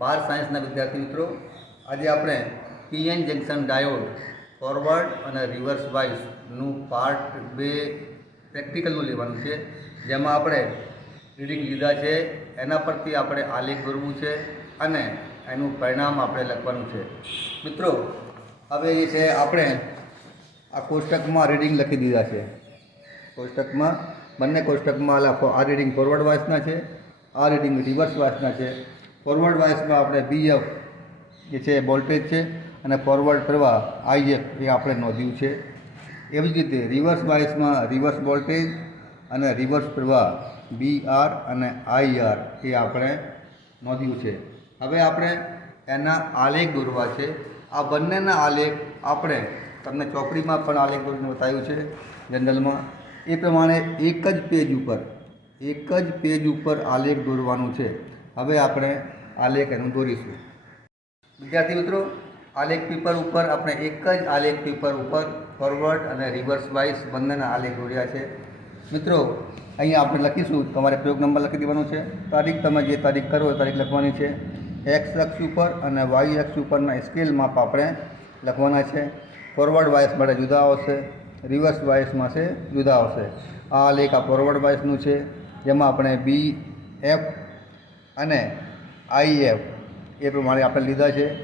બાર સાયન્સના વિદ્યાર્થી મિત્રો, આજે આપણે P N junction diode, forward અને રિવર્સ વાઇઝનું પાર્ટ બે પ્રેક્ટિકલનું લેવાનું છે. જેમાં આપણે રીડિંગ લીધા છે, એના પરથી આપણે આલેખ કરવું છે અને એનું પરિણામ આપણે લખવાનું છે. મિત્રો, હવે એ છે આપણે આ કોષ્ટકમાં રીડિંગ લખી દીધા છે. કોષ્ટકમાં, બંને કોષ્ટકમાં આ રીડિંગ ફોરવર્ડ વાઇસના છે, આ રીડિંગ રિવર્સ વાઇસના છે. ફોરવર્ડ વાઇસમાં આપણે બીએફ જે છે વોલ્ટેજ છે અને ફોરવર્ડ પ્રવાહ આઈએફ એ આપણે નોંધ્યું છે. એવી જ રીતે રિવર્સ વાઇસમાં રિવર્સ વોલ્ટેજ અને રિવર્સ પ્રવાહ બી આર અને આઈ આર એ આપણે નોંધ્યું છે. હવે આપણે એના આલેખ દોરવા છે. આ બંનેના આલેખ આપણે તમને ચોપડીમાં પણ આલેખ દોરીને બતાવ્યું છે જનરલમાં. એ પ્રમાણે એક જ પેજ ઉપર, એક જ પેજ ઉપર આલેખ દોરવાનું છે. હવે આપણે આલેખ એનું દોરીશું. વિદ્યાર્થી મિત્રો આલેખ પેપર ઉપર આપણે એક જ આલેખ પેપર ઉપર ફોરવર્ડ અને રિવર્સ વાઇઝ બંનેના આલેખ દોર્યા છે. મિત્રો, અહીંયા આપણે લખીશું, તમારે પ્રયોગ નંબર લખી દેવાનો છે. તારીખ તમે જે તારીખ કરો એ તારીખ લખવાની છે. એક્સ અક્ષ ઉપર અને વાય અક્ષ ઉપરના સ્કેલ માપ આપણે લખવાના છે. ફોરવર્ડ વાઇસ માટે જુદા આવશે, રિવર્સ વાઇસમાં છે જુદા આવશે. આ આલેખ આ ફોરવર્ડ વાઇસનું છે. જેમાં આપણે બી એફ અને આઈ એફ. એ પ્રમાણે આપણે લીધા છે.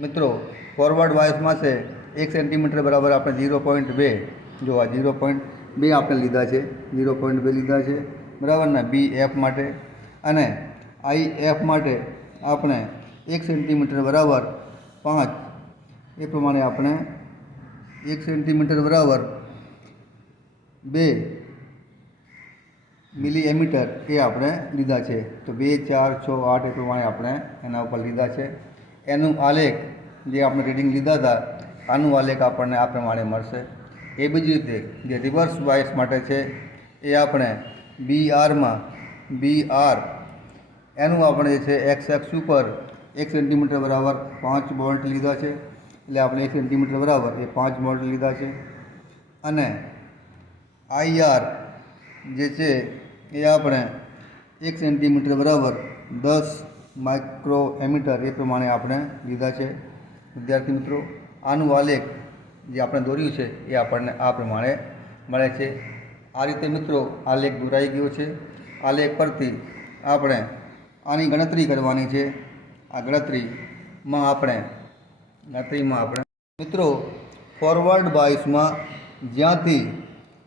મિત્રો ફોરવર્ડ વાઇસમાં છે એક સેન્ટીમીટર બરાબર આપણે ઝીરો પોઈન્ટ બે. જો આ ઝીરો પોઈન્ટ બે આપણે લીધા છે. ઝીરો પોઈન્ટ બે લીધા છે. બરાબર ને? બી એફ માટે. અને આઈ એફ માટે આપણે એક સેન્ટીમીટર બરાબર પાંચ. એ પ્રમાણે આપણે એક સેન્ટીમીટર બરાબર બે મિલી એમીટર એ આપણે લીધા છે. તો બે, ચાર, છ, આઠ એ પ્રમાણે આપણે એના ઉપર લીધા છે. એનું આલેખ જે આપણે રીડિંગ લીધા હતા, આનું આલેખ આપણને આ પ્રમાણે મળશે. એ બીજી રીતે જે રિવર્સ વાઇસ માટે છે, એ આપણે બી આરમાં બી આર એનું આપણે જે છે એક્સ એક્સ ઉપર એક સેન્ટીમીટર બરાબર પાંચ બોલ્ટ લીધા છે. એટલે આપણે એક સેન્ટીમીટર બરાબર એ પાંચ બોલ્ટ લીધા છે. અને આઈઆર જે છે એ આપણે એક સેન્ટીમીટર બરાબર દસ માઇક્રો એમીટર એ પ્રમાણે આપણે લીધા છે. વિદ્યાર્થી મિત્રો, આનું આલેખ જે આપણે દોર્યું છે એ આપણને આ પ્રમાણે મળે છે. આ રીતે મિત્રો આલેખ દોરાઈ ગયો છે. આલેખ પરથી આપણે આની ગણતરી કરવાની છે. આ ગણતરીમાં આપણે ગણતરીમાં આપણે મિત્રો ફોરવર્ડ બાઇસમાં જ્યાંથી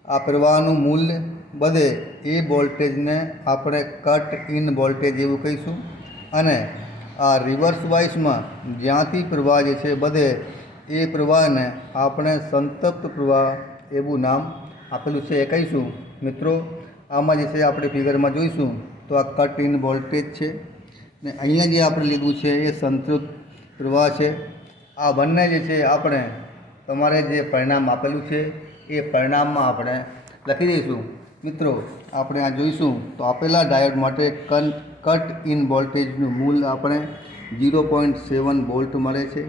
આ પ્રવાહનું મૂલ્ય વધે એ વોલ્ટેજને આપણે કટ ઇન વોલ્ટેજ એવું કહીશું. અને આ રિવર્સ વાઇસમાં જ્યાંથી પ્રવાહ જે છે બધે એ પ્રવાહને આપણે સંતપ્ત પ્રવાહ એવું નામ આપેલું છે એ કહીશું. મિત્રો, આમાં જે છે આપણે ફિગરમાં જોઈશું તો આ કટ ઇન વોલ્ટેજ છે ને અહીંયા જે આપણે લીધું છે એ સંતૃપ્ત પ્રવાહ છે. આ બંને જે છે આપણે તમારે જે પરિણામ આપેલું છે એ પરિણામમાં આપણે લખી દઈશું. મિત્રો, આપણે આ જોઈશું તો આપેલા ડાયોડ માટે કન, કટ ઇન વોલ્ટેજનું મૂલ્ય આપણે ઝીરો પોઈન્ટ સેવન વોલ્ટ મળે છે.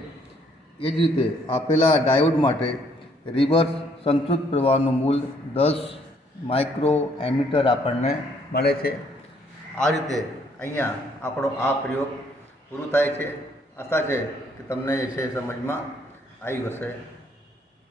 એ જ રીતે આપેલા ડાયોડ માટે રિવર્સ સંતૃપ્ત પ્રવાહનું મૂલ્ય દસ માઇક્રો એમીટર આપણને મળે છે. આ રીતે અહીંયા આપણો આ પ્રયોગ પૂરું થાય છે. આશા છે કે તમને એ છે સમજમાં આવી હશે.